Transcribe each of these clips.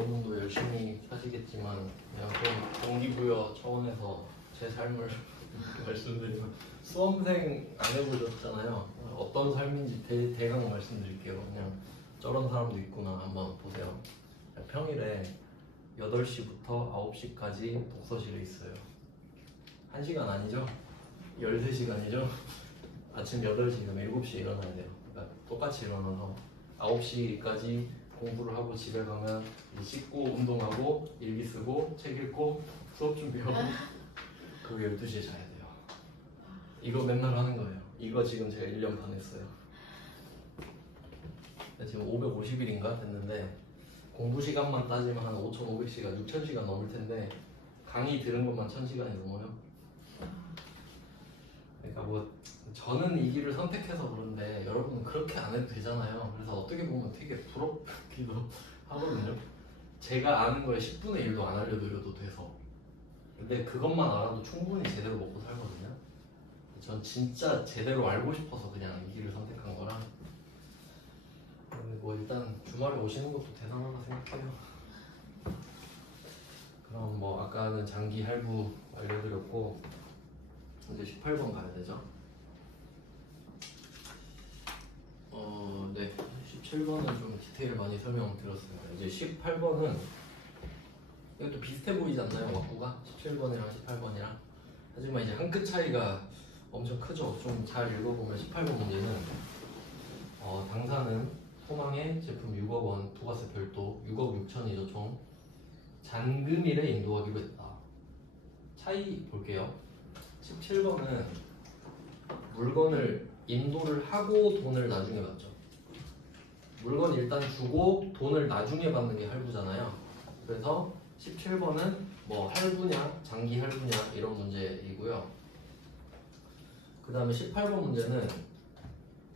여러분도 열심히 사시겠지만 그냥 좀 동기부여 차원에서 제 삶을 말씀드리면 수험생 안 해보셨잖아요. 어떤 삶인지 대강 말씀드릴게요. 그냥 저런 사람도 있구나 한번 보세요. 평일에 8시부터 9시까지 독서실에 있어요. 1시간 아니죠? 13시간이죠? 아침 8시, 그럼 7시에 일어나야 돼요. 그러니까 똑같이 일어나서 9시까지 공부를 하고 집에 가면 씻고 운동하고 일기 쓰고 책 읽고 수업 준비하고 그리고 12시에 자야 돼요. 이거 맨날 하는 거예요. 이거 지금 제가 1년 반 했어요. 지금 550일인가 됐는데 공부 시간만 따지면 한 5,500시간, 6,000시간 넘을 텐데 강의 들은 것만 1,000시간이 넘어요. 그러니까 뭐 저는 이 길을 선택해서 그런데 여러분은 그렇게 안 해도 되잖아요. 그래서 어떻게 보면 되게 부럽기도 하거든요. 제가 아는 거에 10분의 1도 안 알려드려도 돼서. 근데 그것만 알아도 충분히 제대로 먹고 살거든요. 전 진짜 제대로 알고 싶어서 그냥 이 길을 선택한 거라. 뭐 일단 주말에 오시는 것도 대단하다 생각해요. 그럼 뭐 아까는 장기 할부 알려드렸고 이제 18번 가야 되죠. 네, 17번은 좀 디테일 많이 설명드렸어요. 이제 18번은 이것도 비슷해 보이지 않나요? wak구가 17번이랑 18번이랑. 하지만 이제 한 끗 차이가 엄청 크죠. 좀 잘 읽어보면 18번 문제는 당사는 소망의 제품 6억 원 부가세 별도 6억 6천이죠 총. 잔금일에 인도하기로 했다. 차이 볼게요. 17번은 물건을 인도를 하고 돈을 나중에 받죠. 물건 일단 주고 돈을 나중에 받는 게 할부잖아요. 그래서 17번은 뭐 할부냐 장기 할부냐 이런 문제이고요. 그 다음에 18번 문제는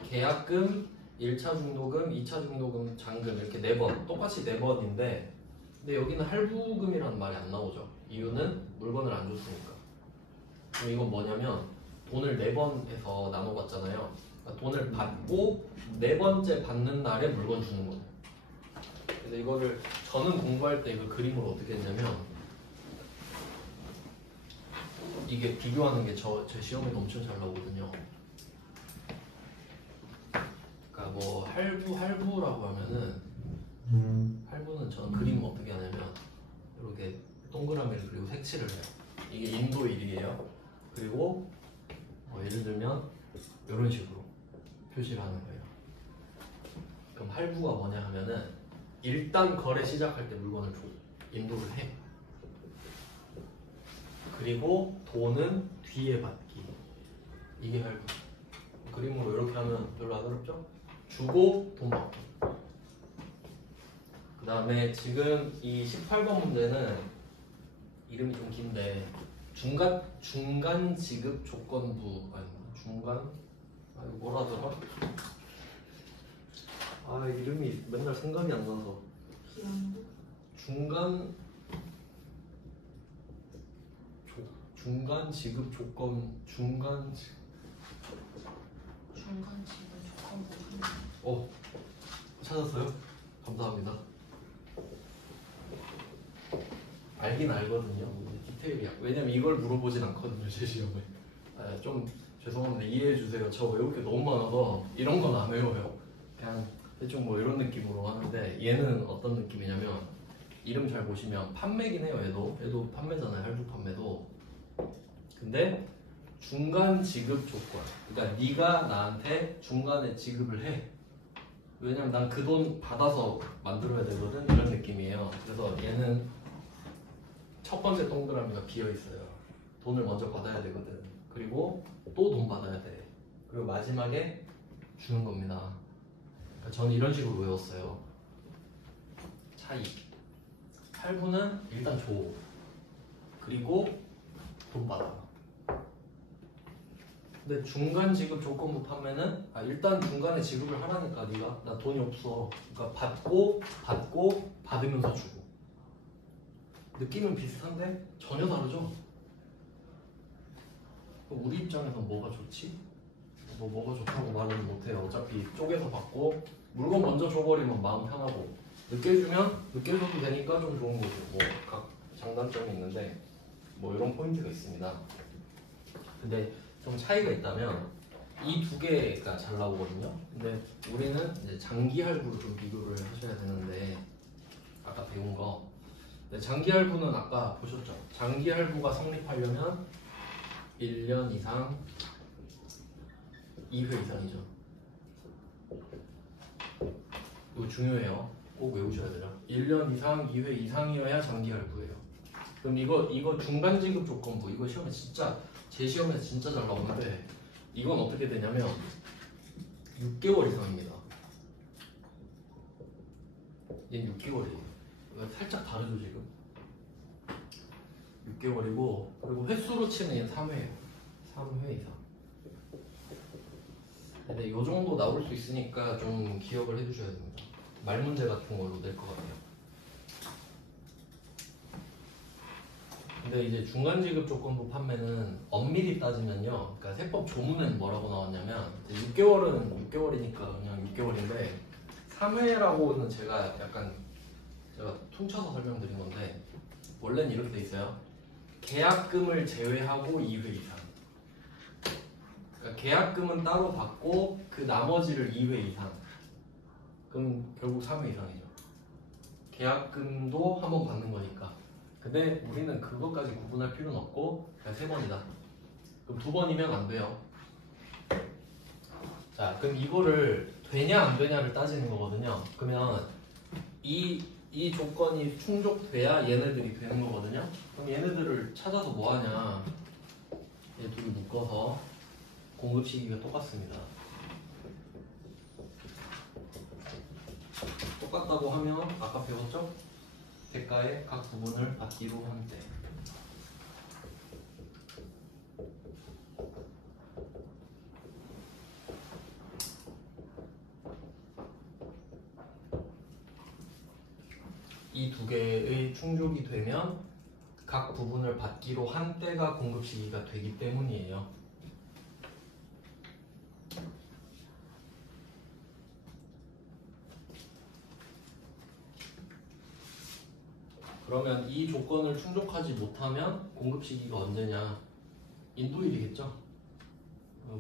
계약금, 1차 중도금, 2차 중도금, 잔금 이렇게 4번 똑같이 4번인데 근데 여기는 할부금이라는 말이 안 나오죠. 이유는 물건을 안 줬으니까. 그럼 이건 뭐냐면 돈을 4번에서 나눠봤잖아요. 그러니까 돈을 받고 4번째 받는 날에 물건 주는 거예요. 그래서 이거를 저는 공부할 때 이거 그림을 어떻게 했냐면 이게 비교하는 게 제 시험에도 엄청 잘 나오거든요. 그러니까 뭐 할부라고 하면은 할부는 저는 그림을 어떻게 하냐면 이렇게 동그라미를 그리고 색칠을 해요. 이게 인도일이에요. 그리고 예를 들면 이런 식으로 표시를 하는 거예요. 그럼 할부가 뭐냐 하면은 일단 거래 시작할 때 물건을 줘. 인도를 해. 그리고 돈은 뒤에 받기. 이게 할부. 그림으로 이렇게 하면 별로 안 어렵죠? 주고 돈 받기. 그 다음에 지금 이 18번 문제는 이름이 좀 긴데 중간 지급 조건부 중간 이거 뭐라더라? 이름이 맨날 생각이 안 나서 중간 지급 조건 중간 지급 조건부 찾았어요? 감사합니다. 알긴 알거든요. 디테일이야. 왜냐면 이걸 물어보진 않거든요 제 시험에. 좀 죄송한데 이해해 주세요. 저 외울 게 너무 많아서 이런 건 안 외워요. 그냥 대충 뭐 이런 느낌으로 하는데 얘는 어떤 느낌이냐면 이름 잘 보시면 판매긴 해요. 얘도 판매잖아요. 할부 판매도. 근데 중간 지급 조건. 그러니까 네가 나한테 중간에 지급을 해. 왜냐면 난 그 돈 받아서 만들어야 되거든. 이런 느낌이에요. 그래서 얘는 첫 번째 동그라미가 비어 있어요. 돈을 먼저 받아야 되거든. 그리고 또 돈 받아야 돼. 그리고 마지막에 주는 겁니다. 그러니까 저는 이런 식으로 외웠어요. 차이. 할부는 일단 줘. 그리고 돈 받아. 근데 중간 지급 조건부 판매는 일단 중간에 지급을 하라니까 네가 나 돈이 없어. 그러니까 받고 받으면서 주고. 느낌은 비슷한데 전혀 다르죠? 우리 입장에서 뭐가 좋지? 뭐가 좋다고 말은 못해요. 어차피 쪼개서 받고 물건 먼저 줘버리면 마음 편하고 늦게 주면 늦게 줘도 되니까 좀 좋은 거죠. 뭐 각 장단점이 있는데 뭐 이런 포인트가 있습니다. 근데 좀 차이가 있다면 이 두 개가 잘 나오거든요. 근데 우리는 이제 장기 할부를 좀 비교를 하셔야 되는데 아까 배운 거. 근데 장기 할부는 아까 보셨죠? 장기 할부가 성립하려면 1년 이상 2회 이상이죠. 이거 중요해요. 꼭 외우셔야 돼요. 1년 이상 2회 이상이어야 장기 할부예요. 그럼 이거 중간 지급 조건부 이거 시험에 진짜 제 시험에서 진짜 잘 나오는데 이건 어떻게 되냐면 6개월 이상입니다. 얘는 6개월이에요. 살짝 다르죠 지금? 6개월이고 그리고 횟수로 치면 얘는 3회예요. 3회 이상. 근데 이 정도 나올 수 있으니까 좀 기억을 해주셔야 됩니다. 말 문제 같은 걸로 낼 것 같아요. 근데 이제 중간지급 조건부 판매는 엄밀히 따지면요. 그러니까 세법 조문에는 뭐라고 나왔냐면 6개월은 6개월이니까 그냥 6개월인데 3회라고는 제가 퉁쳐서 설명드린 건데 원래는 이렇게 돼 있어요. 계약금을 제외하고 2회 이상. 그러니까 계약금은 따로 받고 그 나머지를 2회 이상. 그럼 결국 3회 이상이죠. 계약금도 한번 받는 거니까. 근데 우리는 그것까지 구분할 필요는 없고 그냥 3번이다. 그럼 2번이면 안 돼요. 자, 그럼 이거를 되냐 안 되냐를 따지는 거거든요. 그러면 이 조건이 충족돼야 얘네들이 되는 거거든요. 그럼 얘네들을 찾아서 뭐 하냐? 얘 둘이 묶어서 공급 시기가 똑같습니다. 똑같다고 하면 아까 배웠죠? 대가의 각 부분을 받기로 한 때. 이 두 개의 충족이 되면 각 부분을 받기로 한 때가 공급 시기가 되기 때문이에요. 그러면 이 조건을 충족하지 못하면 공급 시기가 언제냐? 인도일이겠죠?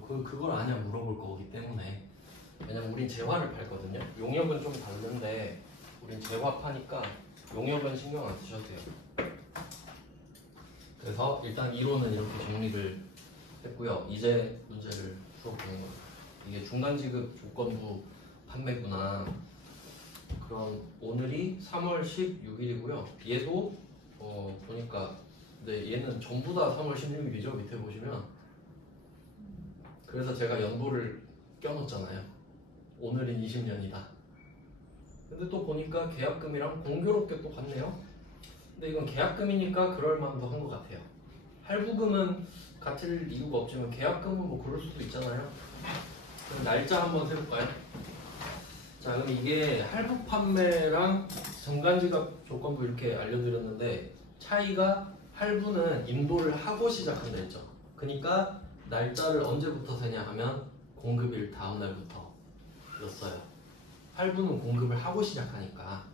그걸 아냐 물어볼 거기 때문에. 왜냐면 우린 재화를 팔거든요. 용역은 좀 다른데 우린 재화 파니까 용역은 신경 안 쓰셔도 돼요. 그래서 일단 이론은 이렇게 정리를 했고요. 이제 문제를 풀어보는 거예요. 이게 중간지급 조건부 판매구나. 그럼 오늘이 3월 16일이고요. 얘도 보니까 근데 얘는 전부 다 3월 16일이죠. 밑에 보시면. 그래서 제가 연도를 껴놓잖아요. 오늘은 20년이다. 근데 또 보니까 계약금이랑 공교롭게 또 같네요. 근데 이건 계약금이니까 그럴 만도 한 것 같아요. 할부금은 같을 이유가 없지만 계약금은 뭐 그럴 수도 있잖아요. 그럼 날짜 한번 세볼까요? 자, 그럼 이게 할부 판매랑 정간지급 조건부 이렇게 알려드렸는데 차이가 할부는 인도를 하고 시작한다 했죠. 그러니까 날짜를 언제부터 세냐 하면 공급일 다음 날부터 였어요. 할부는 공급을 하고 시작하니까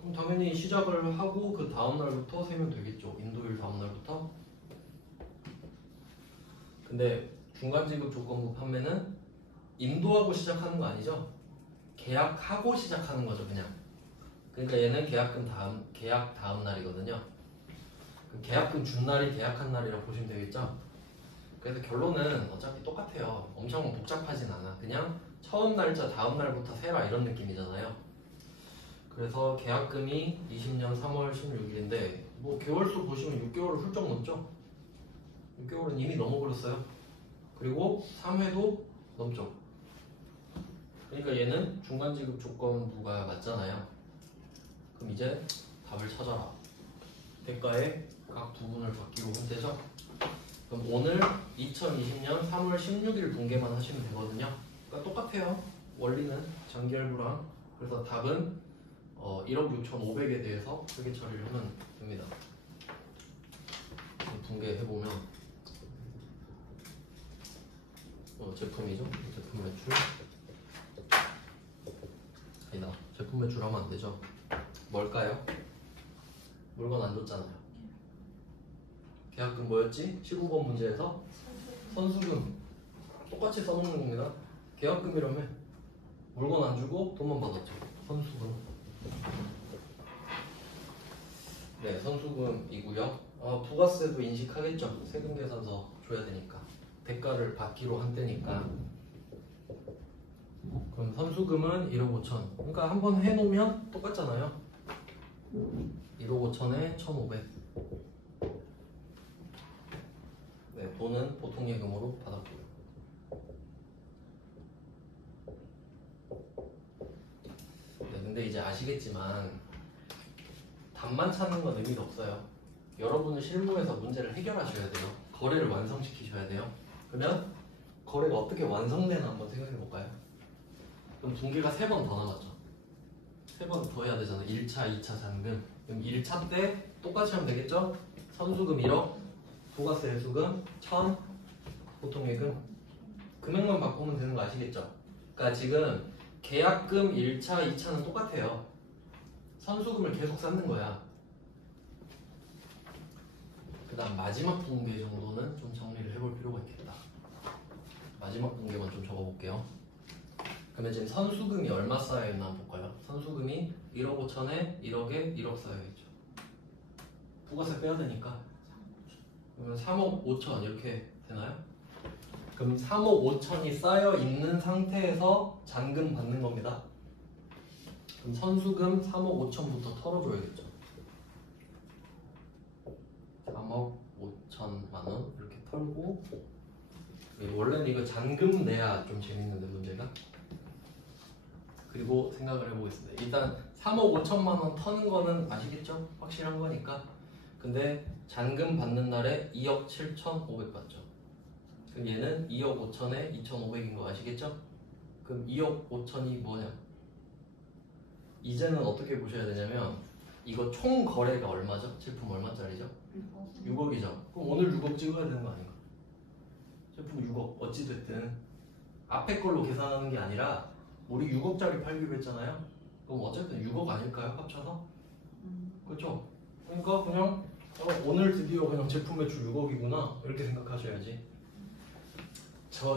그럼 당연히 시작을 하고 그 다음 날부터 세면 되겠죠. 인도일 다음 날부터. 근데 중간지급 조건부 판매는 인도하고 시작하는 거 아니죠? 계약하고 시작하는 거죠, 그냥. 그러니까 얘는 계약 다음 날이거든요. 계약금 준 날이 계약한 날이라고 보시면 되겠죠? 그래서 결론은 어차피 똑같아요. 엄청 복잡하진 않아. 그냥 처음 날짜 다음 날부터 세라 이런 느낌이잖아요. 그래서 계약금이 20년 3월 16일인데 뭐 개월수 보시면 6개월을 훌쩍 넘죠? 6개월은 이미 넘어버렸어요. 그리고 3회도 넘죠. 그러니까 얘는 중간지급 조건부가 맞잖아요. 그럼 이제 답을 찾아라. 대가의 각 부분을 받기로 한 때죠. 그럼 오늘 2020년 3월 16일 분계만 하시면 되거든요. 그러니까 똑같아요. 원리는 장기할부랑. 그래서 답은 1억 6,500에 대해서 설계 처리를 하면 됩니다. 분계해보면 제품이죠. 제품 매출 아니다. 제품 매출하면 안 되죠. 뭘까요? 물건 안 줬잖아요. 계약금 뭐였지? 15번 문제에서 선수금 똑같이 써놓는 겁니다. 계약금이라며 물건 안 주고 돈만 받았죠. 선수금. 네, 선수금이고요. 부가세도 인식하겠죠. 세금 계산서 줘야 되니까. 대가를 받기로 한대니까. 그럼 선수금은 1억 5천. 그러니까 한번 해놓으면 똑같잖아요. 1억 5천에 1,500. 네, 돈은 보통 예금으로 받았고요. 네, 근데 이제 아시겠지만 답만 찾는 건 의미가 없어요. 여러분은 실무에서 문제를 해결하셔야 돼요. 거래를 완성시키셔야 돼요. 그러면 거래가 어떻게 완성되나 한번 생각해 볼까요? 그럼 분기가 3번 더 남았죠. 3번 더 해야 되잖아. 1차, 2차 잔금. 그럼 1차 때 똑같이 하면 되겠죠? 선수금 1억, 부가세 해수금 1,000, 보통 예금. 금액만 바꾸면 되는 거 아시겠죠? 그러니까 지금 계약금 1차, 2차는 똑같아요. 선수금을 계속 쌓는 거야. 그 다음 마지막 분기 정도는 좀 정리를 해볼 필요가 있겠다. 마지막 분기만 좀 적어볼게요. 그러면 지금 선수금이 얼마 쌓여있나 한번 볼까요? 선수금이 1억 5천에 1억에 1억 쌓여있죠. 부가세 빼야 되니까. 그러면 3억 5천 이렇게 되나요? 그럼 3억 5천이 쌓여있는 상태에서 잔금 받는 겁니다. 그럼 선수금 3억 5천부터 털어줘야겠죠. 3억 5천만 원 이렇게 털고, 원래는 이거 잔금 내야 좀 재밌는데 문제가. 그리고 생각을 해보겠습니다. 일단 3억 5천만 원 터는 거는 아시겠죠? 확실한 거니까. 근데 잔금 받는 날에 2억 7,500 받죠. 그럼 얘는 2억 5천에 2,500인 거 아시겠죠? 그럼 2억 5천이 뭐냐? 이제는 어떻게 보셔야 되냐면 이거 총 거래가 얼마죠? 제품 얼마짜리죠? 6억이죠. 그럼 오늘 6억 찍어야 되는 거 아닌가? 제품 6억 어찌됐든 앞에 걸로 계산하는 게 아니라 우리 6억짜리 팔기로 했잖아요. 그럼 어쨌든 6억 아닐까요? 합쳐서? 그렇죠? 그러니까 그냥 오늘 드디어 그냥 제품 매출 6억이구나 이렇게 생각하셔야지.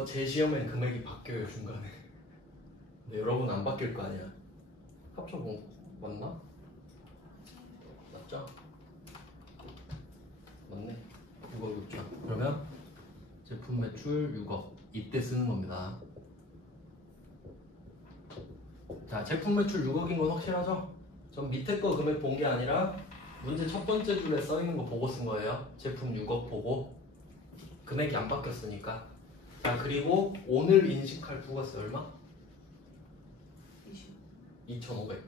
제 시험엔 금액이 바뀌어요 중간에. 근데 여러분 안 바뀔 거 아니야. 합쳐본 맞나? 맞죠? 맞네. 6억 6천. 그러면 제품 매출 6억 이때 쓰는 겁니다. 자, 제품 매출 6억인 건 확실하죠? 전 밑에 거 금액 본 게 아니라 문제 첫 번째 줄에 써 있는 거 보고 쓴 거예요. 제품 6억 보고 금액이 안 바뀌었으니까. 자, 그리고 오늘 인식할 부가세 얼마? 2,500.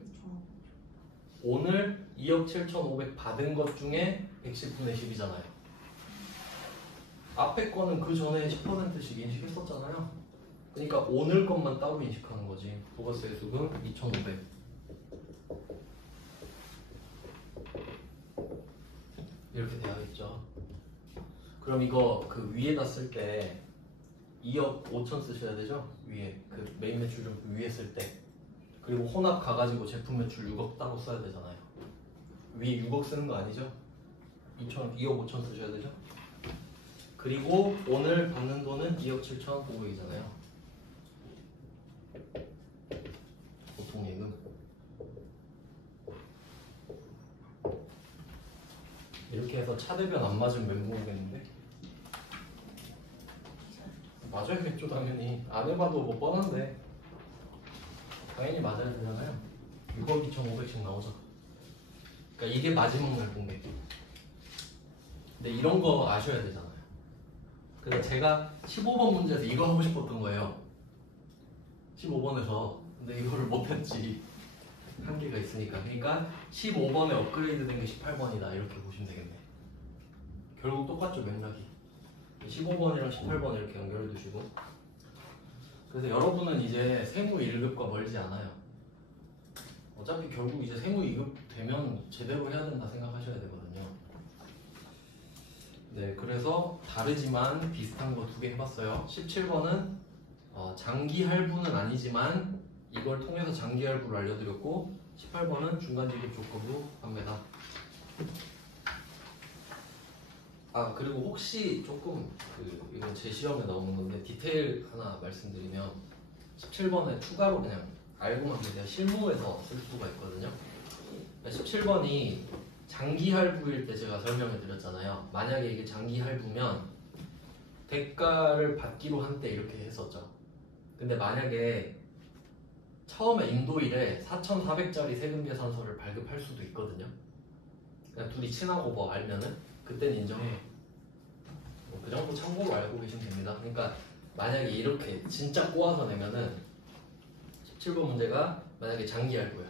오늘 2억 7,500 받은 것 중에 110분의 10이잖아요. 앞에 거는 그 전에 10%씩 인식했었잖아요. 그러니까 오늘 것만 따로 인식하는 거지. 부가세 수금 2,500. 이렇게 돼야겠죠. 그럼 이거 그 위에다 쓸 때 2억 5천 쓰셔야 되죠? 위에 그 메인 매출좀 위에 쓸 때. 그리고 혼합 가가지고 제품 매출 6억 따로 써야 되잖아요. 위에 6억 쓰는 거 아니죠? 2억 5천 쓰셔야 되죠? 그리고 오늘 받는 돈은 2억 7,500이잖아요. 보통 예금. 이렇게 해서 차대변 안 맞으면 멘붕 오겠는데? 맞아야겠죠 당연히. 안 해봐도 뭐 뻔한데 당연히 맞아야 되잖아요. 6억 2,500씩 나오죠. 그러니까 이게 마지막 날 공개. 근데 이런 거 아셔야 되잖아요. 그래서 제가 15번 문제에서 이거 하고 싶었던 거예요. 15번에서. 근데 이거를 못했지. 한계가 있으니까. 그러니까 15번에 업그레이드 된 게 18번이다 이렇게 보시면 되겠네. 결국 똑같죠 맥락이. 15번이랑 18번 이렇게 연결해 두시고. 그래서 여러분은 이제 세무 1급과 멀지 않아요. 어차피 결국 이제 세무 2급 되면 제대로 해야 된다 생각하셔야 되거든요. 네, 그래서 다르지만 비슷한 거 2개 해봤어요. 17번은 장기 할부는 아니지만 이걸 통해서 장기할부를 알려드렸고 18번은 중간지급 조건부 판매다. 아 그리고 혹시 조금 이건 제 시험에 나오는 건데 디테일 하나 말씀드리면 17번에 추가로 그냥 알고만 계세요. 실무에서 쓸 수가 있거든요. 17번이 장기할부일 때 제가 설명을 드렸잖아요. 만약에 이게 장기할부면 대가를 받기로 한 때 이렇게 했었죠. 근데 만약에 처음에 인도일에 4,400짜리 세금계산서를 발급할 수도 있거든요. 그냥 둘이 친하고 뭐 알면은 그때는 인정해요. 그 정도 참고로 알고 계시면 됩니다. 그러니까 만약에 이렇게 진짜 꼬아서 내면은 17번 문제가 만약에 장기할부야.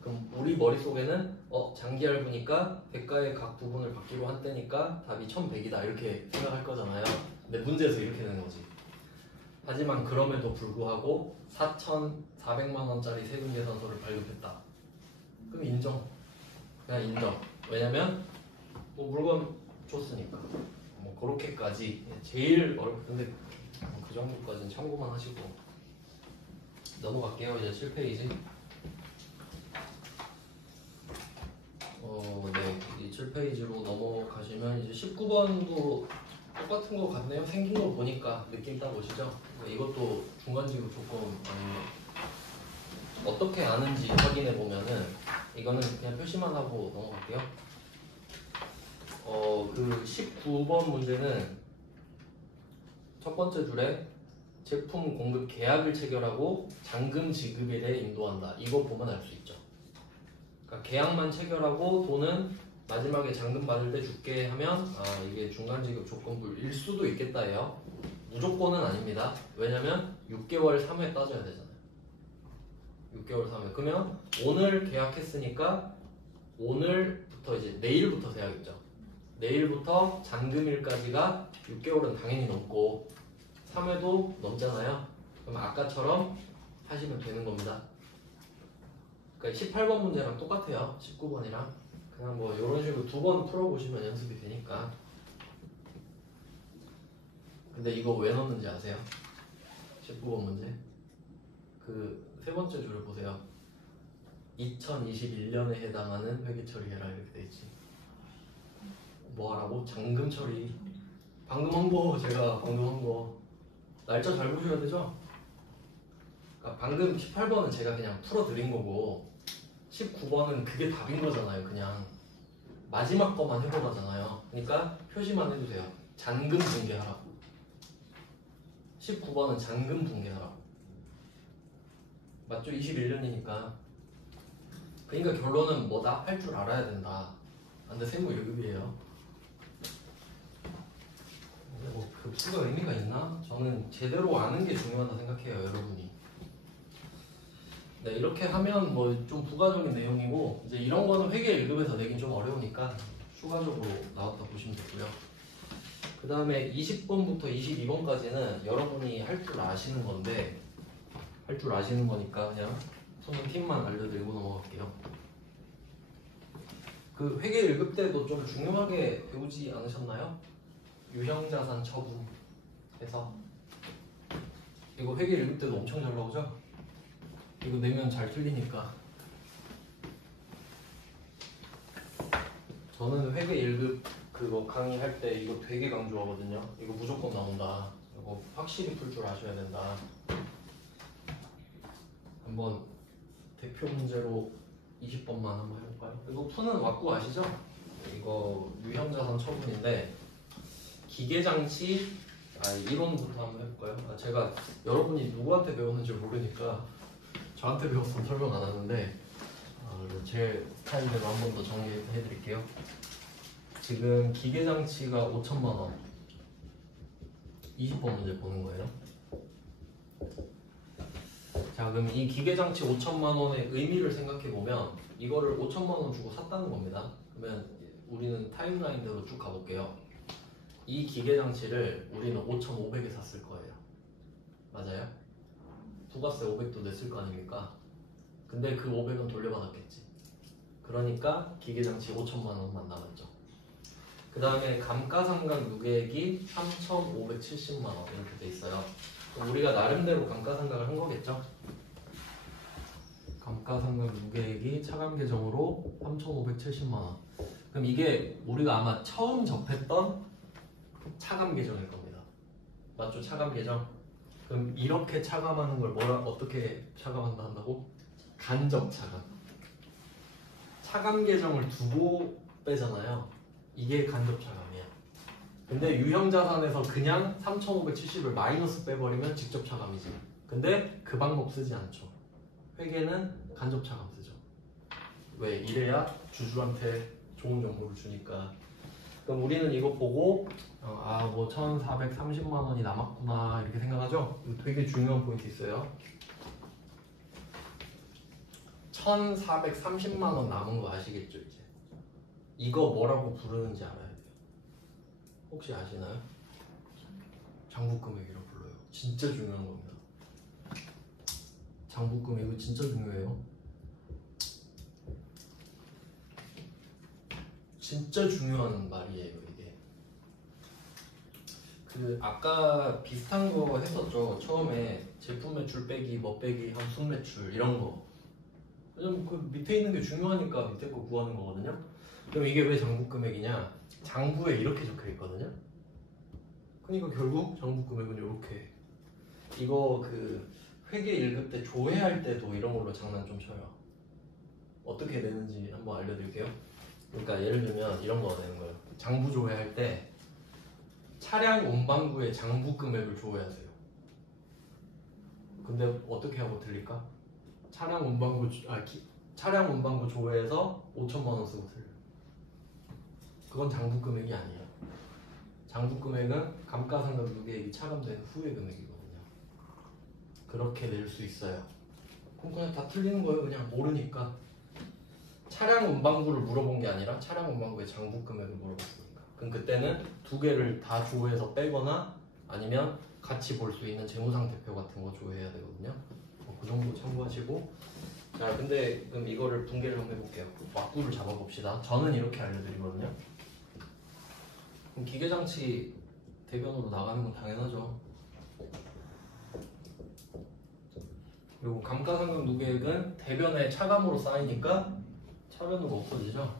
그럼 우리 머릿속에는 장기할부니까 대가의 각 부분을 받기로 한 때니까 답이 1,100이다 이렇게 생각할 거잖아요. 근데 문제에서 이렇게 되는 거지. 하지만 그럼에도 불구하고 4,400만 원짜리 세금계산서를 발급했다. 그럼 인정. 그냥 인정. 왜냐면 뭐 물건 줬으니까. 뭐 그렇게까지 제일 어렵던데 그 정도까지는 참고만 하시고 넘어갈게요. 이제 7페이지. 네, 이 7페이지로 넘어가시면 이제 19번도 똑같은 거 같네요. 생긴 거 보니까 느낌 딱 오시죠? 이것도 중간지급 조건 어떻게 아는지 확인해 보면은 이거는 그냥 표시만 하고 넘어갈게요. 그 19번 문제는 첫 번째 줄에 제품 공급 계약을 체결하고 잔금 지급에 대해 인도한다. 이거 보면 알 수 있죠. 그러니까 계약만 체결하고 돈은 마지막에 잔금 받을 때 줄게 하면 이게 중간지급 조건부일 수도 있겠다예요. 무조건은 아닙니다. 왜냐면 6개월 3회 따져야 되잖아요. 6개월 3회. 그러면 오늘 계약했으니까 오늘부터 이제 내일부터 세야겠죠. 내일부터 잔금일까지가 6개월은 당연히 넘고 3회도 넘잖아요. 그럼 아까처럼 하시면 되는 겁니다. 그러니까 18번 문제랑 똑같아요. 19번이랑. 그냥 뭐 이런 식으로 두 번 풀어보시면 연습이 되니까. 근데 이거 왜 넣는지 아세요? 19번 문제. 그 세 번째 줄을 보세요. 2021년에 해당하는 회계 처리해라 이렇게 돼 있지. 뭐 하라고? 잔금 처리. 방금 한 거 제가 방금 한 거. 날짜 잘 보셔야 되죠? 그러니까 방금 18번은 제가 그냥 풀어드린 거고 19번은 그게 답인 거잖아요. 그냥 마지막 거만 해보라잖아요. 그러니까 표시만 해주세요. 잔금 붕괴하라고. 19번은 잔금 붕괴하라고. 맞죠? 21년이니까. 그러니까 결론은 뭐다? 할 줄 알아야 된다. 근데 세무 1급이에요. 뭐 급수가 의미가 있나? 저는 제대로 아는 게 중요하다 생각해요. 여러분이. 네, 이렇게 하면 뭐 좀 부가적인 내용이고 이제 이런 거는 회계 1급에서 내긴 좀 어려우니까 추가적으로 나왔다 보시면 되고요. 그 다음에 20번부터 22번까지는 여러분이 할 줄 아시는 건데 할 줄 아시는 거니까 그냥 손님 팁만 알려드리고 넘어갈게요. 그 회계 1급 때도 좀 중요하게 배우지 않으셨나요? 유형자산 처분해서 이거 회계 1급 때도 엄청 잘 나오죠? 이거 내면 잘 틀리니까. 저는 회계 1급 그거 강의할 때 이거 되게 강조하거든요. 이거 무조건 나온다. 이거 확실히 풀 줄 아셔야 된다. 한번 대표 문제로 20번만 한번 해볼까요? 이거 푸는 왁구 아시죠? 이거 유형자산 처분인데 기계장치 이론부터 한번 해볼까요? 제가 여러분이 누구한테 배웠는지 모르니까 저한테 배웠으면 설명 안 하는데 제 스타일대로 한 번 더 정리해 드릴게요. 지금 기계장치가 5천만 원 20번 문제 보는 거예요. 자, 그럼 이 기계장치 5천만 원의 의미를 생각해 보면 이거를 5천만 원 주고 샀다는 겁니다. 그러면 우리는 타임라인대로 쭉 가볼게요. 이 기계장치를 우리는 5,500에 샀을 거예요. 맞아요? 부가세 500도 냈을 거 아닙니까? 근데 그 500은 돌려받았겠지. 그러니까 기계장치 5천만 원만 남았죠. 그 다음에 감가상각 유계액이 3,570만 원 이렇게 돼 있어요. 우리가 나름대로 감가상각을 한 거겠죠. 감가상각 무계획이 차감 계정으로 3,570만 원. 그럼 이게 우리가 아마 처음 접했던 차감 계정일 겁니다. 맞죠? 차감 계정. 그럼 이렇게 차감하는 걸 어떻게 차감한다고? 간접 차감. 차감 계정을 두고 빼잖아요. 이게 간접 차감이에요. 근데 유형자산에서 그냥 3,570을 마이너스 빼버리면 직접 차감이지. 근데 그 방법 쓰지 않죠. 회계는 간접 차감 쓰죠. 왜? 이래야 주주한테 좋은 정보를 주니까. 그럼 우리는 이거 보고 뭐 1,430만 원이 남았구나 이렇게 생각하죠? 이거 되게 중요한 포인트 있어요. 1,430만 원 남은 거 아시겠죠? 이제 이거 뭐라고 부르는지 알아야 돼요. 혹시 아시나요? 장부금액이라고 불러요. 진짜 중요한 겁니다. 장부금액 이거 진짜 중요해요. 진짜 중요한 말이에요 이게. 그 아까 비슷한 거 했었죠. 처음에 제품 매출 빼기 뭐 빼기 한순 매출 이런 거. 왜냐면 그 밑에 있는 게 중요하니까 밑에 거 구하는 거거든요. 그럼 이게 왜 장부금액이냐? 장부에 이렇게 적혀 있거든요. 그러니까 결국 장부금액은 이렇게. 이거 그 회계 1급 때 조회할 때도 이런 걸로 장난 좀 쳐요. 어떻게 내는지 한번 알려드릴게요. 그러니까 예를 들면 이런 거 내는 거예요. 장부 조회할 때 차량 운반구의 장부 금액을 조회하세요. 근데 어떻게 하고 틀릴까? 차량 운반구 조회해서 5천만 원 쓰고 틀려요. 그건 장부 금액이 아니에요. 장부 금액은 감가상각 무계획이 차감된 후의 금액이거든요. 그렇게 낼 수 있어요. 그럼 그냥 다 틀리는 거예요. 그냥 모르니까. 차량 운반구를 물어본 게 아니라 차량 운반구의 장부 금액을 물어봤으니까. 그럼 그때는 두 개를 다 조회해서 빼거나 아니면 같이 볼 수 있는 재무상태표 같은 거 조회해야 되거든요. 그 정도 참고하시고. 자, 근데 그럼 이거를 분개를 한번 해볼게요. 왁구를 잡아봅시다. 저는 이렇게 알려드리거든요. 그럼 기계장치 대변으로 나가는 건 당연하죠. 그리고 감가상각 무계획은 대변에 차감으로 쌓이니까 차변으로 없어지죠.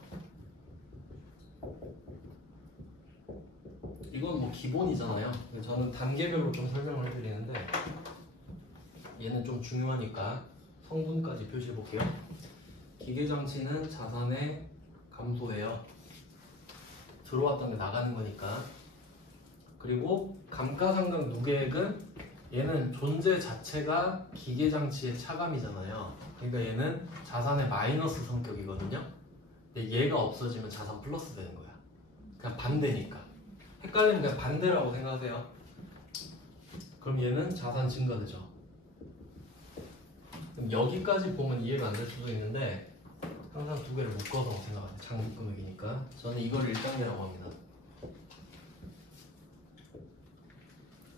이건 뭐 기본이잖아요. 저는 단계별로 좀 설명을 해드리는데 얘는 좀 중요하니까 성분까지 표시해 볼게요. 기계장치는 자산의 감소해요. 들어왔던 게 나가는 거니까. 그리고 감가상각 무계획은 얘는 존재 자체가 기계장치의 차감이잖아요. 그러니까 얘는 자산의 마이너스 성격이거든요. 근데 얘가 없어지면 자산 플러스 되는 거야. 그냥 반대니까. 헷갈리면 그냥 반대라고 생각하세요. 그럼 얘는 자산 증가되죠. 그럼 여기까지 보면 이해가 안 될 수도 있는데 항상 두 개를 묶어서 생각하세요. 장부금액이니까. 저는 이걸 1단계라고 합니다.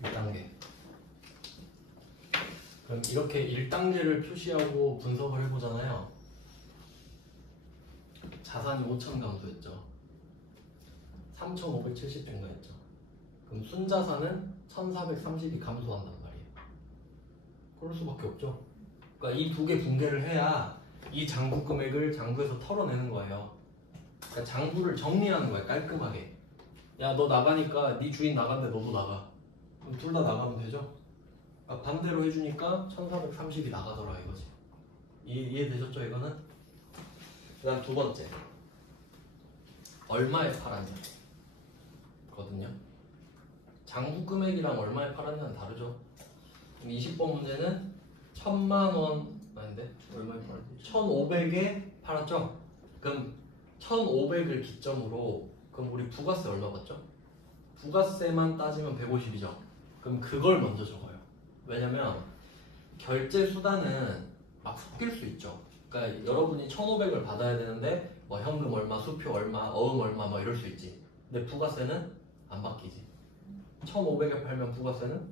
1단계. 그럼 이렇게 1단계를 표시하고 분석을 해보잖아요. 자산이 5천 감소했죠. 3,570 증가했죠. 그럼 순자산은 1,430이 감소한단 말이에요. 그럴 수밖에 없죠. 그러니까 이 두 개 분개를 해야 이 장부 금액을 장부에서 털어내는 거예요. 그러니까 장부를 정리하는 거예요. 깔끔하게. 야, 너 나가니까 네 주인 나간대 너도 나가. 그럼 둘 다 나가면 되죠. 그러니까 반대로 해주니까 1,430이 나가더라 이거지. 이해되셨죠 이거는? 그 다음 두 번째. 얼마에 팔았냐 거든요. 장부 금액이랑 얼마에 팔았냐는 다르죠. 20번 문제는 1,000만 원 아닌데 얼마에 팔았지? 1,500에 팔았죠. 그럼 1,500을 기점으로 그럼 우리 부가세 얼마 받죠? 부가세만 따지면 150이죠. 그럼 그걸 먼저 적어요. 왜냐면 결제 수단은 막 섞일 수 있죠. 그러니까 여러분이 1,500을 받아야 되는데 뭐 현금 얼마, 수표 얼마, 어음 얼마 뭐 이럴 수 있지. 근데 부가세는 안 바뀌지. 1,500에 팔면 부가세는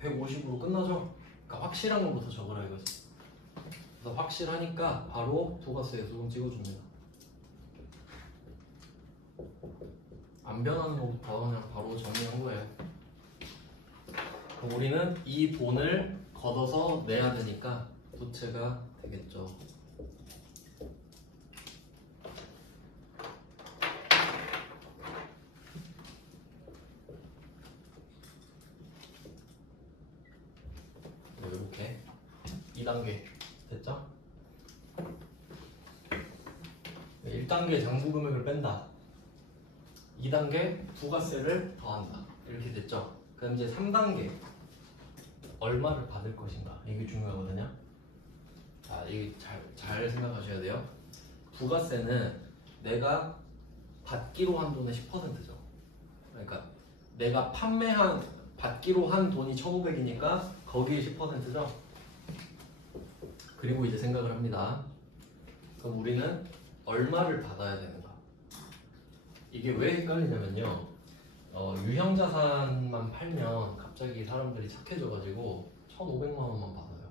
150으로 끝나죠. 그러니까 확실한 것부터 적으라 이거지. 그래서 확실하니까 바로 부가세 수금 찍어줍니다. 안 변하는 것부터 그냥 바로 정리한 거예요. 그럼 우리는 이 돈을 걷어서 내야 되니까 부채가 되겠죠. 2단계 됐죠? 1단계 장부 금액을 뺀다. 2단계 부가세를 더한다. 이렇게 됐죠? 그럼 이제 3단계 얼마를 받을 것인가 이게 중요하거든요. 자, 이게 잘 생각하셔야 돼요. 부가세는 내가 받기로 한 돈의 10%죠. 그러니까 내가 받기로 한 돈이 1,500이니까 거기에 10%죠. 그리고 이제 생각을 합니다. 그럼 우리는 얼마를 받아야 되는가? 이게 왜 헷갈리냐면요. 유형자산만 팔면 갑자기 사람들이 착해져가지고 1,500만 원만 받아요.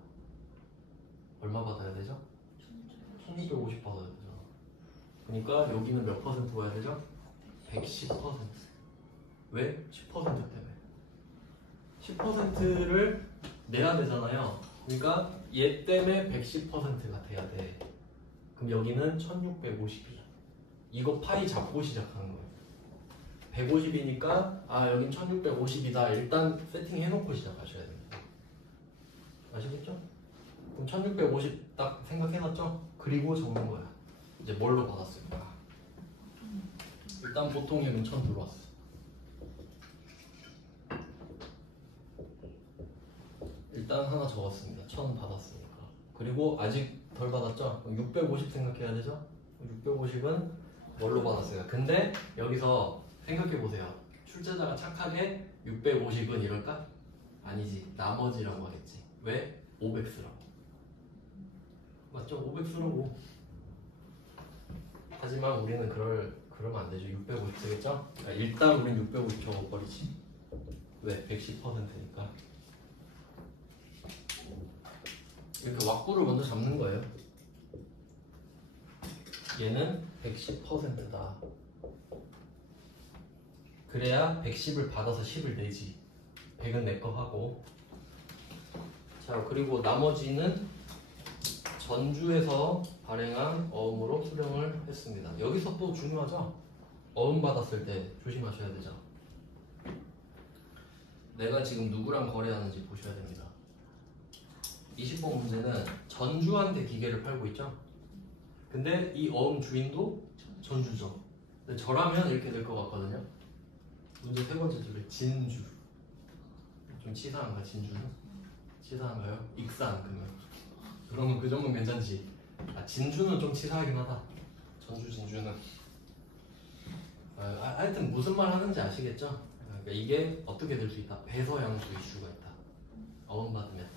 얼마 받아야 되죠? 1,250 받아야 되죠. 그러니까 여기는 몇 퍼센트 줘야 되죠? 110%. 왜? 10% 때문에. 10%를 내야 되잖아요. 그러니까 얘 때문에 110%가 돼야 돼. 그럼 여기는 1650이야. 이거 파이 잡고 시작하는 거예요. 150이니까 여긴 1650이다. 일단 세팅해놓고 시작하셔야 됩니다. 아시겠죠? 그럼 1650 딱 생각해놨죠? 그리고 적는 거야. 이제 뭘로 받았을까? 일단 보통액은 1000 들어왔어. 일단 하나 적었습니다. 1000 받았으니까. 그리고 아직 덜 받았죠? 650 생각해야 되죠? 650은 뭘로 받았어요? 근데 여기서 생각해보세요. 출제자가 착하게 650은 이럴까? 아니지. 나머지라고 하겠지. 왜? 500 쓰라고. 맞죠? 500 쓰라고. 하지만 우리는 그러면 안 되죠. 650 쓰겠죠? 그러니까 일단 우린 650 적어버리지. 왜? 110%니까. 이렇게 왁구를 먼저 잡는 거예요. 얘는 110%다. 그래야 110을 받아서 10을 내지. 100은 내 거 하고. 자, 그리고 나머지는 전주에서 발행한 어음으로 수령을 했습니다. 여기서 또 중요하죠? 어음 받았을 때 조심하셔야 되죠. 내가 지금 누구랑 거래하는지 보셔야 됩니다. 20번 문제는 전주한테 기계를 팔고 있죠? 근데 이 어음 주인도 전주죠. 근데 저라면 이렇게 될 것 같거든요. 문제 세 번째 줄에 진주. 좀 치사한가 진주는? 치사한가요? 익산 그러면 그 정도는 괜찮지. 진주는 좀 치사하긴 하다. 진주는. 하여튼 무슨 말 하는지 아시겠죠? 그러니까 이게 어떻게 될 수 있다? 배서양수 이슈가 있다. 어음 받으면.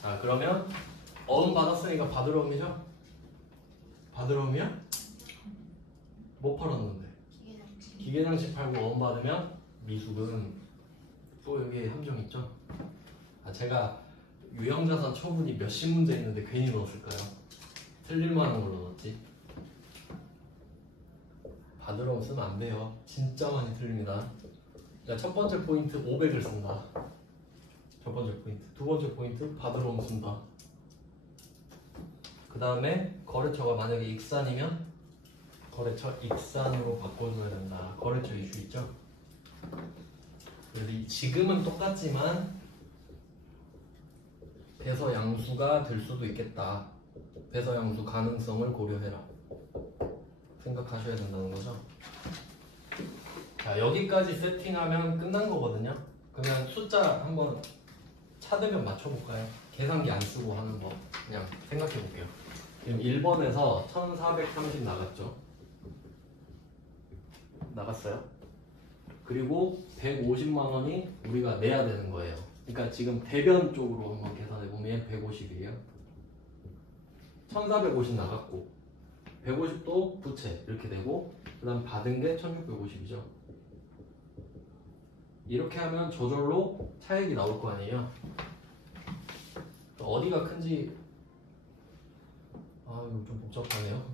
자, 그러면 어음 받았으니까 받으러 옵니죠? 받으러 오면 뭐 팔았는데? 기계장치 팔고 어음 받으면 미수금. 또 여기에 함정 있죠? 제가 유형자산 처분이 몇십 문제 있는데 괜히 넣었을까요? 틀릴만한 걸로 넣었지. 받으러 오면 쓰면 안 돼요. 진짜 많이 틀립니다. 자, 첫 번째 포인트 500을 쓴다. 첫 번째 포인트. 두 번째 포인트 받으러 오면 쓴다. 그 다음에 거래처가 만약에 익산이면 거래처 익산으로 바꿔줘야 된다. 거래처 이슈 있죠? 그래서 지금은 똑같지만 배서양수가 될 수도 있겠다. 배서양수 가능성을 고려해라. 생각하셔야 된다는 거죠. 자, 여기까지 세팅하면 끝난 거거든요. 그러면 숫자 한번 차대면 맞춰볼까요? 계산기 안 쓰고 하는 거 그냥 생각해 볼게요. 지금 1번에서 1430 나갔죠? 나갔어요? 그리고 150만 원이 우리가 내야 되는 거예요. 그러니까 지금 대변 쪽으로 한번 계산해 보면 150이에요. 1450 나갔고 150도 부채 이렇게 되고 그 다음 받은 게 1650이죠. 이렇게 하면 저절로 차액이 나올 거 아니에요. 어디가 큰지 이거 좀 복잡하네요.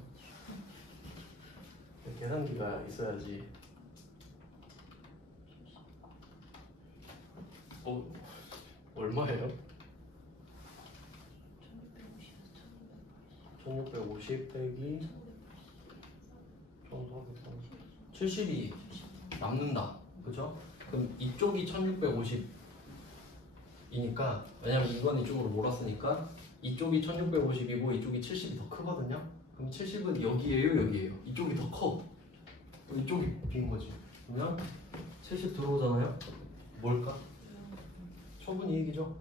계산기가 있어야지. 얼마예요? 1650 빼기 1430 70이 남는다. 그죠? 그럼 이쪽이 1650이니까 왜냐면 이건 이쪽으로 몰았으니까 이쪽이 1650이고 이쪽이 70이 더 크거든요. 그럼 70은 여기에요, 여기에요. 이쪽이 더 커. 이쪽이 빈 거지. 그러면 70 들어오잖아요. 뭘까? 처분 이익이죠.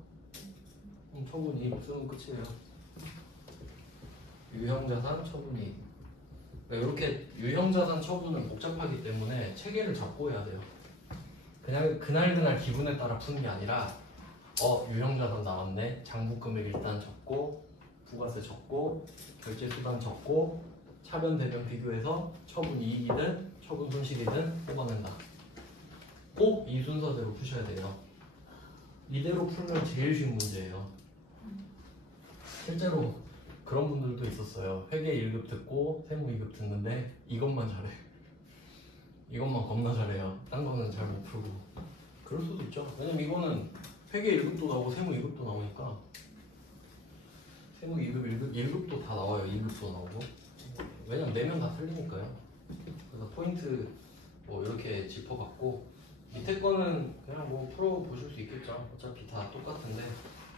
처분 이익 쓰면 끝이에요. 유형자산 처분 이익. 그러니까 이렇게 유형자산 처분은 복잡하기 때문에 체계를 잡고 해야 돼요. 그냥 그날 기분에 따라 푸는 게 아니라 유형자산 나왔네. 장부금액 일단 적고 부가세 적고 결제수단 적고 차변 대변 비교해서 처분 이익이든 처분 손실이든 뽑아낸다. 꼭 이 순서대로 푸셔야 돼요. 이대로 풀면 제일 쉬운 문제예요. 실제로 그런 분들도 있었어요. 회계 1급 듣고 세무 2급 듣는데 이것만 잘해. 이것만 겁나 잘해요. 딴 거는 잘 못 풀고. 그럴 수도 있죠. 왜냐면 이거는 회계 1급도 나오고 세무 2급도 나오니까. 세무 2급, 1급도 다 나와요. 2급도 나오고. 왜냐면 내면 다 틀리니까요. 그래서 포인트 뭐 이렇게 짚어봤고 밑에 거는 그냥 뭐 풀어보실 수 있겠죠. 어차피 다 똑같은데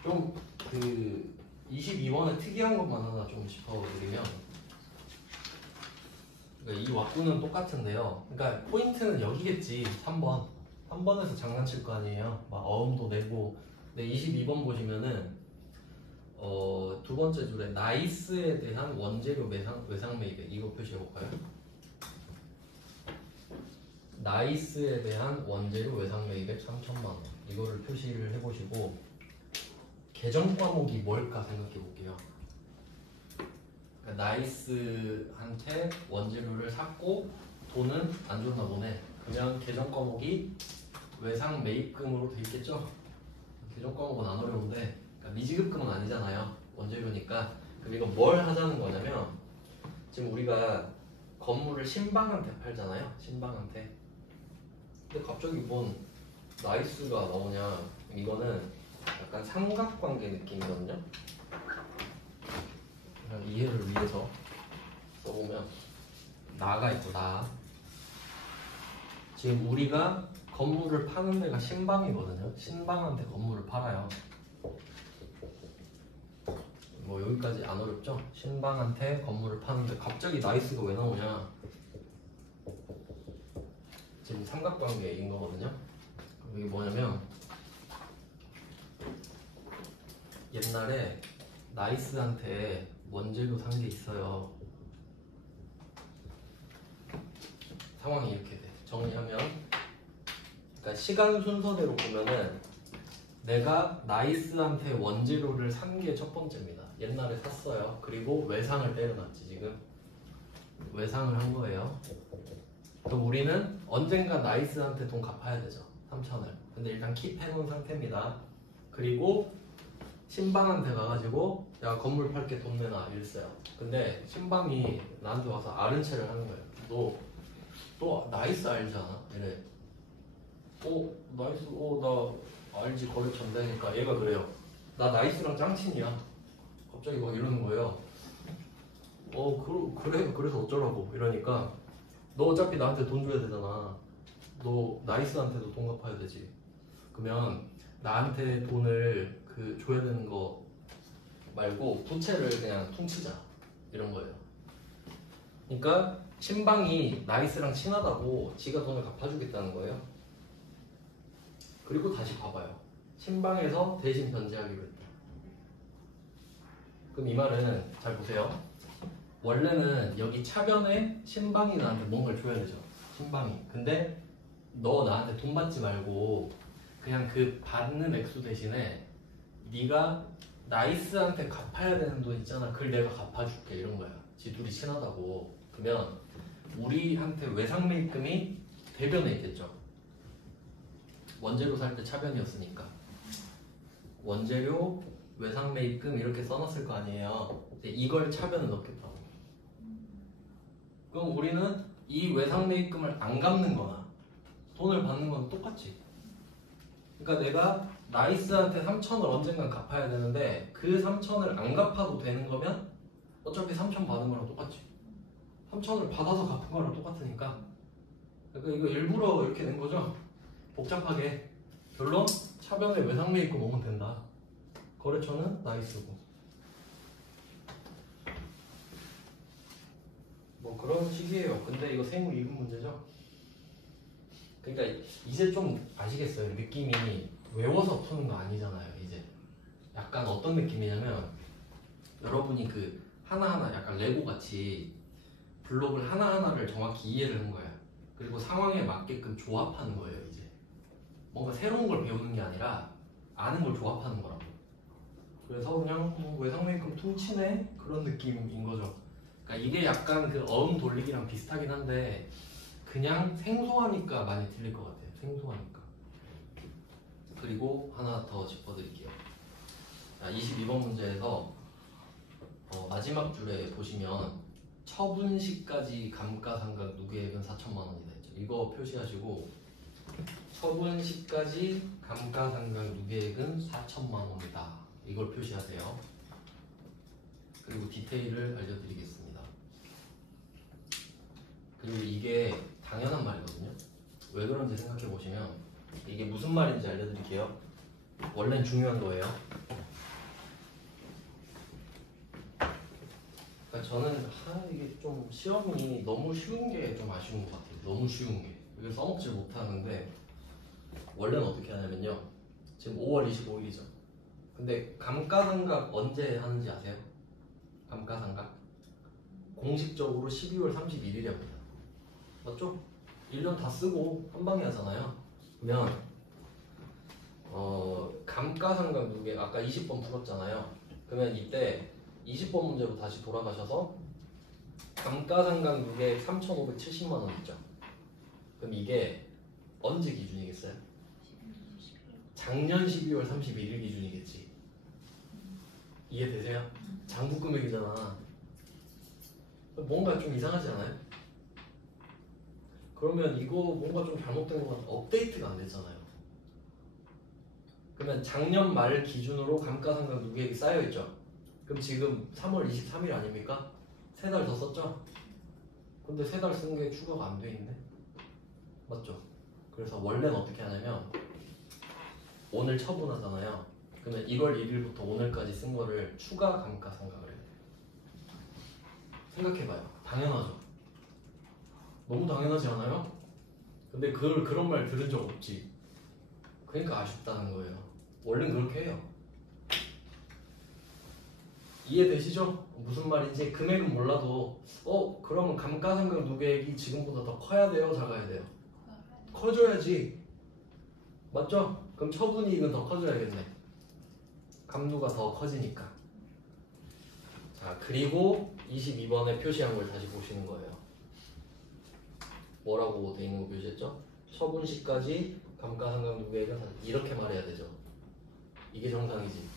좀 그 22번에 특이한 것만 하나 좀 짚어드리면, 그러니까 이 왁구는 똑같은데요. 그러니까 포인트는 여기겠지. 3번에서 장난칠 거 아니에요. 막 어음도 내고. 근데 22번 보시면은 두 번째 줄에 나이스에 대한 원재료 외상 매입액, 이거 표시해 볼까요? 나이스에 대한 원재료 외상 매입액 3천만 원. 이거를 표시를 해보시고 계정 과목이 뭘까 생각해 볼게요. 그러니까 나이스한테 원재료를 샀고 돈은 안 줬나 보네. 그러면 계정 과목이 외상 매입금으로 돼 있겠죠? 계정 과목은 안 어려운데, 그러니까 미지급금은 아니잖아요. 원재료니까. 그럼 이거 뭘 하자는 거냐면, 지금 우리가 건물을 신방한테 팔잖아요. 신방한테. 근데 갑자기 뭔 나이스가 나오냐? 이거는 약간 삼각관계 느낌이거든요. 그냥 이해를 위해서 써보면 나가 있고 나. 지금 우리가 건물을 파는 데가 신방이거든요. 신방한테 건물을 팔아요. 뭐 여기까지 안 어렵죠? 신방한테 건물을 파는데 갑자기 나이스가 왜 나오냐? 지금 삼각관계인 거거든요. 이게 뭐냐면 옛날에 나이스한테 원재료 산 게 있어요. 상황이 이렇게 돼. 정리하면, 그러니까 시간 순서대로 보면은 내가 나이스한테 원재료를 산 게 첫 번째입니다. 옛날에 샀어요. 그리고 외상을 때려놨지. 지금 외상을 한 거예요. 그럼 우리는 언젠가 나이스한테 돈 갚아야 되죠. 3천을. 근데 일단 킵해놓은 상태입니다. 그리고 신방한테 가가지고 야 건물 팔게 돈 내놔 이랬어요. 근데 신방이 나한테 와서 아른 체를 하는 거예요. 너 나이스 알잖아. 이래. 나이스 나 알지 거래처인데. 그러니까 얘가 그래요. 나 나이스랑 짱친이야. 갑자기 막 이러는 거예요. 그래 그래서 어쩌라고 이러니까 너 어차피 나한테 돈 줘야 되잖아. 너 나이스한테도 돈 갚아야 되지. 그러면 나한테 돈을 줘야 되는 거 말고 부채를 그냥 퉁치자 이런 거예요. 그러니까 신방이 나이스랑 친하다고 지가 돈을 갚아주겠다는 거예요. 그리고 다시 봐봐요. 신방에서 대신 변제하기로 했다. 그럼 이 말은 잘 보세요. 원래는 여기 차변에 신방이 나한테 뭔가를 줘야 되죠. 신방이. 근데 너 나한테 돈 받지 말고 그냥 그 받는 액수 대신에 네가 나이스한테 갚아야 되는 돈 있잖아. 그걸 내가 갚아줄게 이런 거야. 지 둘이 친하다고. 그러면 우리한테 외상 매입금이 대변에 있겠죠. 원재료 살 때 차변이었으니까. 원재료 외상 매입금 이렇게 써놨을 거 아니에요. 근데 이걸 차변에 넣겠다고. 그럼 우리는 이 외상 매입금을 안 갚는 거나 돈을 받는 건 똑같지. 그러니까 내가 나이스한테 3천을 언젠간 갚아야 되는데 그 3천을 안 갚아도 되는 거면 어차피 3천 받은 거랑 똑같지. 3천을 받아서 갚은 거랑 똑같으니까. 그러니까 이거 일부러 이렇게 낸 거죠. 복잡하게. 결론 차변에 외상 매입금 오면 된다. 거래처는 나이스고. 뭐 그런 식이에요. 근데 이거 세무 2분 문제죠? 그러니까 이제 좀 아시겠어요? 느낌이 외워서 푸는 거 아니잖아요. 이제 약간 어떤 느낌이냐면 여러분이 그 하나하나 약간 레고 같이 블록을 하나하나를 정확히 이해를 한 거야. 그리고 상황에 맞게끔 조합하는 거예요. 이제 뭔가 새로운 걸 배우는 게 아니라 아는 걸 조합하는 거라고. 그래서 그냥 외상외금 퉁치네 그런 느낌인 거죠. 그러니까 이게 약간 그 어음 돌리기랑 비슷하긴 한데 그냥 생소하니까 많이 들릴 것 같아요. 생소하니까. 그리고 하나 더 짚어드릴게요. 22번 문제에서 마지막 줄에 보시면 처분 시까지 감가상각 누계액은 4천만 원이다 했죠. 이거 표시하시고 처분 시까지 감가상각 누계액은 4천만 원이다. 이걸 표시하세요. 그리고 디테일을 알려드리겠습니다. 그리고 이게 당연한 말이거든요. 왜 그런지 생각해 보시면 이게 무슨 말인지 알려드릴게요. 원래는 중요한 거예요. 그러니까 저는 이게 좀 시험이 너무 쉬운 게 좀 아쉬운 것 같아요. 너무 쉬운 게. 이걸 써먹지 못하는데 원래는 어떻게 하냐면요. 지금 5월 25일이죠. 근데 감가상각 언제 하는지 아세요? 감가상각 공식적으로 12월 31일이랍니다. 맞죠? 1년 다 쓰고 한 방에 하잖아요. 그러면 감가상각 누계 아까 20번 풀었잖아요. 그러면 이때 20번 문제로 다시 돌아가셔서 감가상각 누계액 3,570만 원 있죠. 그럼 이게 언제 기준이겠어요? 작년 12월 31일 기준이겠지. 이해되세요? 장부 금액이잖아. 뭔가 좀 이상하지 않아요? 그러면 이거 뭔가 좀 잘못된 것 같아. 업데이트가 안 됐잖아요. 그러면 작년 말 기준으로 감가상각 누계액이 쌓여있죠. 그럼 지금 3월 23일 아닙니까? 3달 더 썼죠? 근데 3달 쓴 게 추가가 안 돼 있네? 맞죠? 그래서 원래는 어떻게 하냐면 오늘 처분하잖아요. 그러면 1월 1일부터 오늘까지 쓴 거를 추가 감가상각을 해요. 생각해봐요. 당연하죠? 너무 당연하지 않아요? 근데 그런 말 들은 적 없지. 그러니까 아쉽다는 거예요. 원래는 그렇게 해요. 이해되시죠? 무슨 말인지 금액은 몰라도 그러면 감가상각 누계액이 지금보다 더 커야 돼요? 작아야 돼요? 커져야지. 맞죠? 그럼 처분이익은 더 커져야겠네. 감누가 더 커지니까. 자, 그리고 22번에 표시한 걸 다시 보시는 거예요. 뭐라고 돼 있는 거 표시했죠? 처분 시까지 감가상각 누계액은 이렇게 말해야 되죠. 이게 정상이지.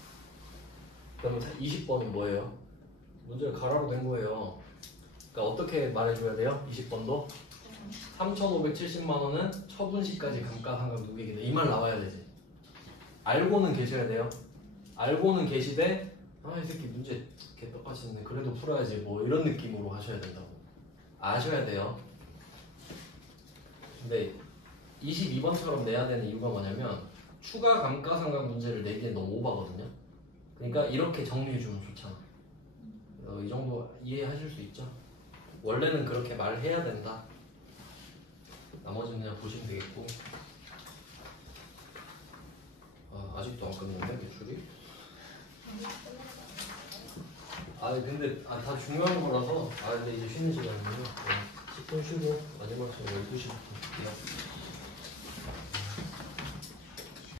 그러면 20번은 뭐예요? 문제가 가라로 된 거예요. 그러니까 어떻게 말해줘야 돼요? 20번도 3,570만 원은 처분 시까지 감가상각 누계액이다. 이 말 나와야 되지. 알고는 계셔야 돼요. 알고는 계시되 이 새끼 문제 개떡같이 했네. 그래도 풀어야지 뭐 이런 느낌으로 하셔야 된다고. 아셔야 돼요. 근데 22번처럼 내야 되는 이유가 뭐냐면 추가 감가상각 문제를 내기엔 너무 오바거든요. 그러니까 이렇게 정리해주면 좋잖아. 이 정도 이해하실 수 있죠? 원래는 그렇게 말해야 된다. 나머지는 그냥 보시면 되겠고. 아직도 안 끝났네 매출이? 근데 다 중요한 거라서 근데 이제 쉬는 시간이에요. 10분 쉬고 마지막 시간 12시부터 할게요.